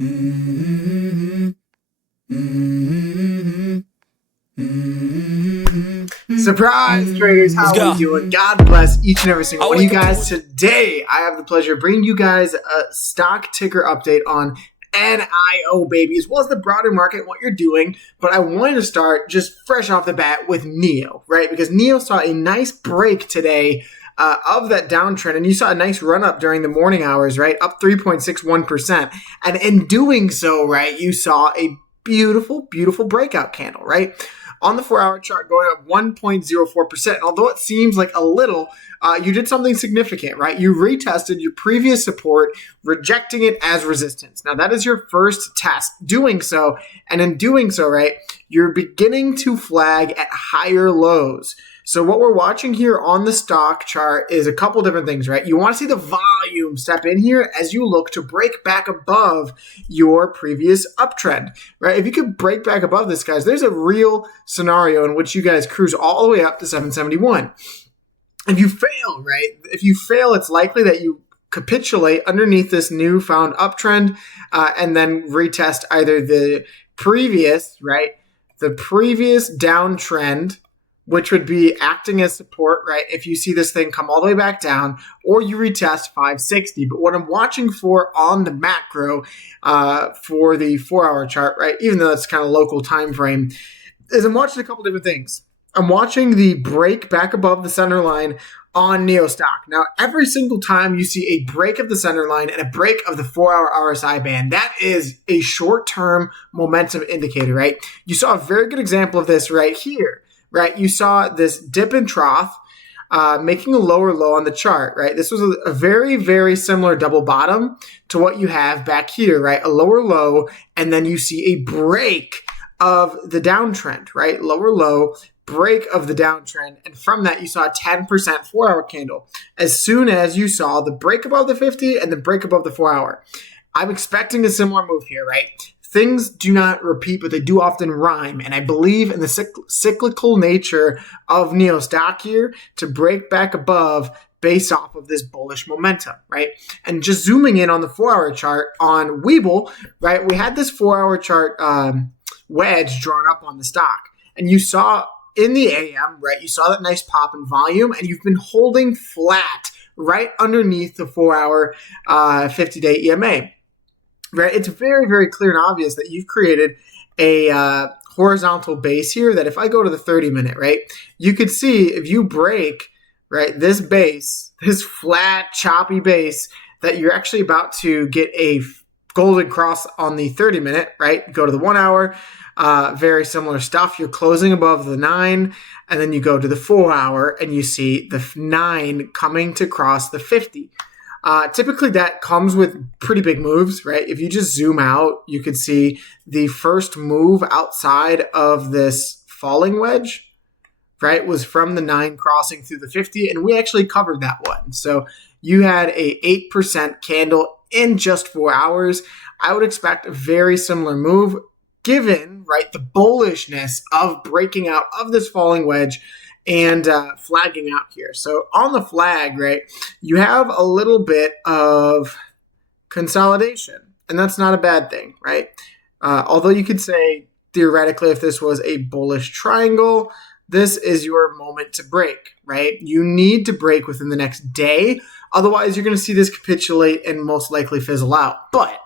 Mm-hmm. Mm-hmm. Mm-hmm. Surprise, traders! How Let's are we go. doing? God bless each and every single I'll one of you wake up guys. to it. Today, I have the pleasure of bringing you guys a stock ticker update on NIO, baby, as well as the broader market, what you're doing. But I wanted to start just fresh off the bat with NEO, right? Because NEO saw a nice break today of that downtrend, and you saw a nice run up during the morning hours, right? Up 3.61%. And in doing so, right, you saw a beautiful, beautiful breakout candle, right? On the 4-hour chart, going up 1.04%. Although it seems like a little, you did something significant, right? You retested your previous support, rejecting it as resistance. Now, that is your first test doing so. And in doing so, right, you're beginning to flag at higher lows. So what we're watching here on the stock chart is a couple different things, right? You want to see the volume step in here as you look to break back above your previous uptrend, right? If you could break back above this, guys, there's a real scenario in which you guys cruise all the way up to 771. If you fail, right? If you fail, it's likely that you capitulate underneath this newfound uptrend and then retest either the previous, right? The previous downtrend, which would be acting as support, right? If you see this thing come all the way back down, or you retest 560. But what I'm watching for on the macro for the 4-hour chart, right? Even though that's kind of local time frame, is I'm watching a couple different things. I'm watching the break back above the center line on Neo stock. Now, every single time you see a break of the center line and a break of the 4-hour RSI band, that is a short-term momentum indicator, right? You saw a very good example of this right here, right? You saw this dip and trough making a lower low on the chart, right? This was a very, very similar double bottom to what you have back here, right? A lower low, and then you see a break of the downtrend, right? Lower low, break of the downtrend. And from that, you saw a 10% 4-hour candle. As soon as you saw the break above the 50 and the break above the 4-hour, I'm expecting a similar move here, right? Things do not repeat, but they do often rhyme. And I believe in the cyclical nature of Neo stock here to break back above based off of this bullish momentum, right? And just zooming in on the 4-hour chart on Webull, right? We had this 4-hour chart wedge drawn up on the stock. And you saw in the AM, right, you saw that nice pop in volume, and you've been holding flat right underneath the 4-hour 50-day EMA. Right? It's very, very clear and obvious that you've created a horizontal base here that if I go to the 30-minute, right, you could see if you break, right, this base, this flat, choppy base, that you're actually about to get a golden cross on the 30-minute, right? Go to the 1-hour, very similar stuff. You're closing above the 9, and then you go to the 4-hour, and you see the 9 coming to cross the 50. Typically, that comes with pretty big moves, right? If you just zoom out, you could see the first move outside of this falling wedge, right, was from the 9 crossing through the 50, and we actually covered that one. So you had a 8% candle in just 4 hours. I would expect a very similar move given, right, the bullishness of breaking out of this falling wedge and flagging out here. So on the flag, right, you have a little bit of consolidation, and that's not a bad thing, right? Although you could say, theoretically, if this was a bullish triangle, this is your moment to break, right? You need to break within the next day. Otherwise, you're going to see this capitulate and most likely fizzle out. But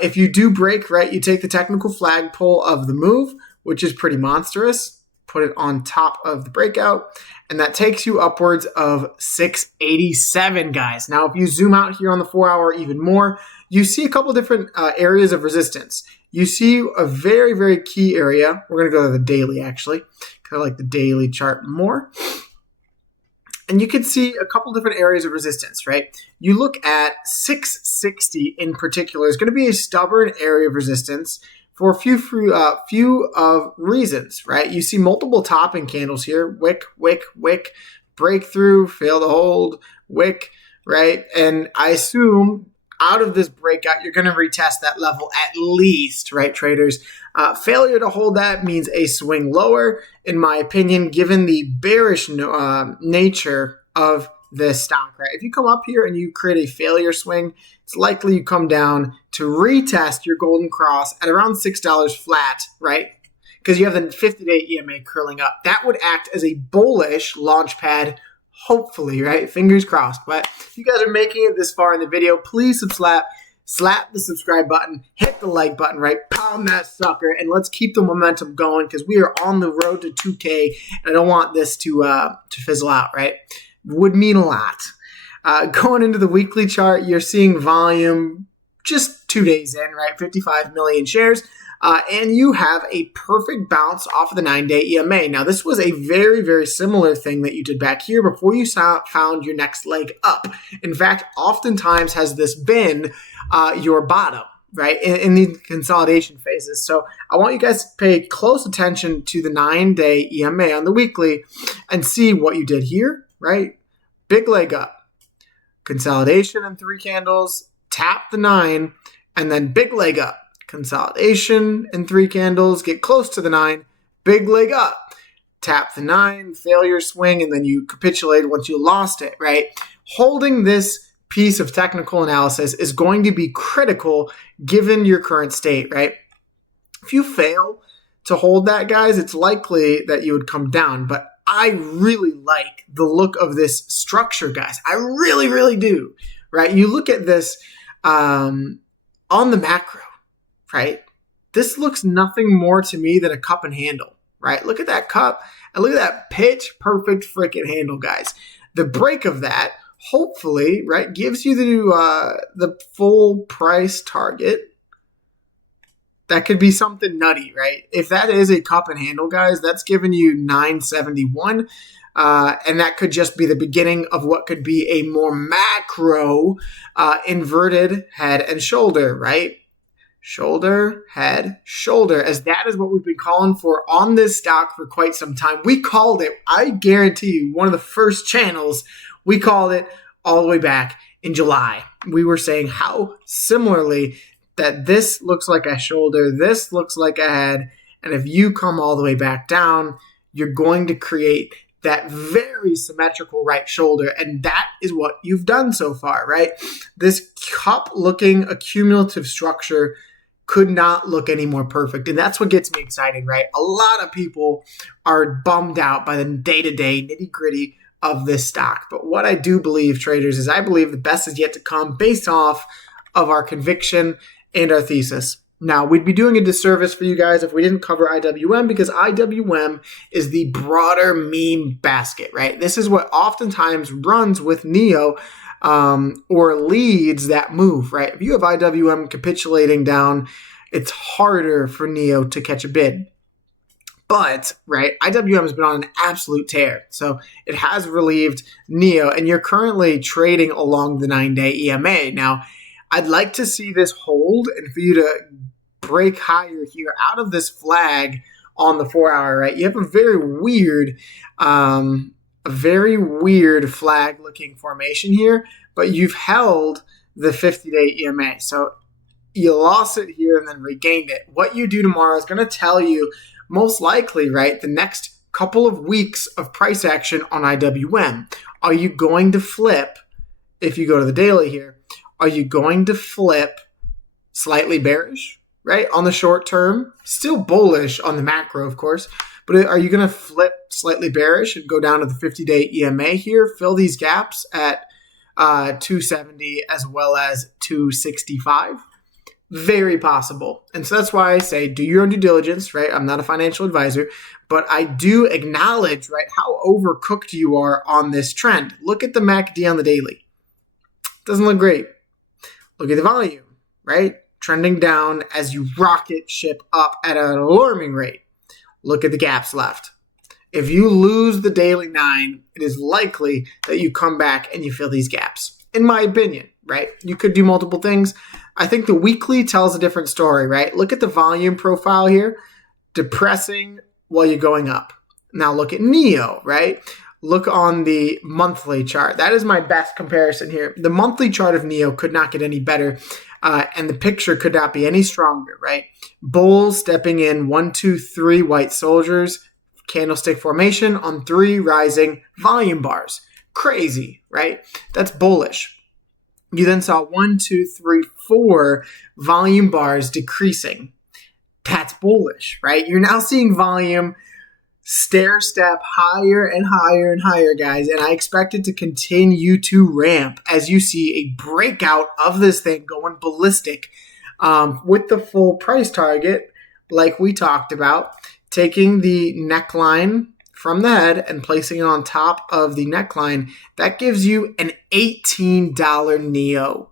if you do break, right, you take the technical flagpole of the move, which is pretty monstrous, put it on top of the breakout, and that takes you upwards of 687, guys. Now, if you zoom out here on the 4-hour even more, you see a couple different areas of resistance. You see a very, very key area. We're going to go to the daily, actually, because I like the daily chart more. And you can see a couple different areas of resistance, right? You look at 660 in particular is going to be a stubborn area of resistance for a few of reasons, right? You see multiple topping candles here, wick, wick, wick, breakthrough, fail to hold, wick, right? And I assume out of this breakout, you're going to retest that level at least, right, traders? Failure to hold that means a swing lower, in my opinion, given the bearish nature of this stock, right? If you come up here and you create a failure swing, it's likely you come down to retest your golden cross at around $6 flat, right? Because you have the 50-day EMA curling up. That would act as a bullish launch pad, hopefully, right? Fingers crossed. But if you guys are making it this far in the video, please slap the subscribe button, hit the like button, right? Pound that sucker, and let's keep the momentum going because we are on the road to 2K, and I don't want this to fizzle out, right? Would mean a lot. Going into the weekly chart, you're seeing volume just 2 days in, right? 55 million shares. And you have a perfect bounce off of the 9-day EMA. Now, this was a very, very similar thing that you did back here before you found your next leg up. In fact, oftentimes has this been your bottom, right, in the consolidation phases. So I want you guys to pay close attention to the 9-day EMA on the weekly and see what you did here, right? Big leg up. Consolidation in 3 candles, tap the 9, and then big leg up. Consolidation in 3 candles, get close to the 9, big leg up, tap the 9, failure swing, and then you capitulate once you lost it, right? Holding this piece of technical analysis is going to be critical given your current state, right? If you fail to hold that, guys, it's likely that you would come down, but I really like the look of this structure, guys. I really, really do, right? You look at this on the macro, right? This looks nothing more to me than a cup and handle, right? Look at that cup and look at that pitch perfect freaking handle, guys. The break of that, hopefully, right, gives you the full price target. That could be something nutty, right? If that is a cup and handle, guys, that's giving you 971. And that could just be the beginning of what could be a more macro inverted head and shoulder, right? Shoulder, head, shoulder, as that is what we've been calling for on this stock for quite some time. We called it, I guarantee you, one of the first channels, we called it all the way back in July. We were saying how similarly that this looks like a shoulder, this looks like a head, and if you come all the way back down, you're going to create that very symmetrical right shoulder, and that is what you've done so far, right? This cup-looking accumulative structure could not look any more perfect, and that's what gets me excited, right? A lot of people are bummed out by the day-to-day nitty-gritty of this stock, but what I do believe, traders, is I believe the best is yet to come based off of our conviction and our thesis. Now, we'd be doing a disservice for you guys if we didn't cover IWM, because IWM is the broader meme basket, right? This is what oftentimes runs with NEO or leads that move, right? If you have IWM capitulating down, it's harder for NEO to catch a bid. But, right, IWM has been on an absolute tear. So it has relieved NEO, and you're currently trading along the 9-day EMA. Now, I'd like to see this hold and for you to break higher here out of this flag on the 4-hour, right? You have a very weird flag looking formation here, but you've held the 50-day EMA. So you lost it here and then regained it. What you do tomorrow is going to tell you most likely, right, the next couple of weeks of price action on IWM. Are you going to flip, if you go to the daily here, are you going to flip slightly bearish, right, on the short term? Still bullish on the macro, of course. But are you going to flip slightly bearish and go down to the 50-day EMA here, fill these gaps at 270 as well as 265? Very possible. And so that's why I say do your own due diligence, right? I'm not a financial advisor, but I do acknowledge, right, how overcooked you are on this trend. Look at the MACD on the daily. Doesn't look great. Look at the volume, right? Trending down as you rocket ship up at an alarming rate. Look at the gaps left. If you lose the daily 9, it is likely that you come back and you fill these gaps, in my opinion, right? You could do multiple things. I think the weekly tells a different story, right? Look at the volume profile here, depressing while you're going up. Now look at NEO, right? Look on the monthly chart. That is my best comparison here. The monthly chart of NEO could not get any better, and the picture could not be any stronger, right? Bulls stepping in 1, 2, 3 white soldiers, candlestick formation on 3 rising volume bars. Crazy, right? That's bullish. You then saw 1, 2, 3, 4 volume bars decreasing. That's bullish, right? You're now seeing volume stair step higher and higher and higher, guys. And I expect it to continue to ramp as you see a breakout of this thing going ballistic with the full price target, like we talked about, taking the neckline from the head and placing it on top of the neckline. That gives you an $18 Neo.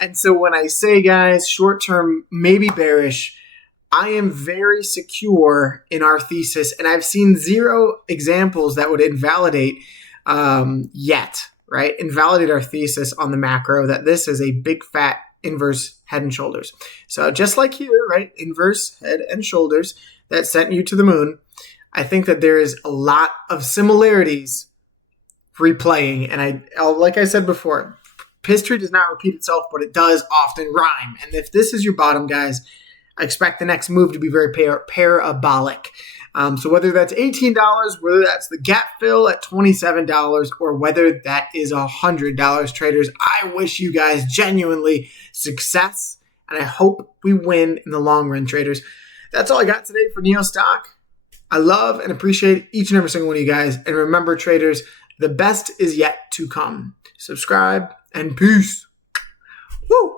And so when I say, guys, short term, maybe bearish, I am very secure in our thesis, and I've seen zero examples that would invalidate yet, right? Invalidate our thesis on the macro that this is a big fat inverse head and shoulders. So just like here, right? Inverse head and shoulders that sent you to the moon. I think that there is a lot of similarities replaying, and like I said before, history does not repeat itself, but it does often rhyme. And if this is your bottom, guys, I expect the next move to be very parabolic. So whether that's $18, whether that's the gap fill at $27, or whether that is $100, traders, I wish you guys genuinely success, and I hope we win in the long run, traders. That's all I got today for Neo Stock. I love and appreciate each and every single one of you guys. And remember, traders, the best is yet to come. Subscribe and peace. Woo!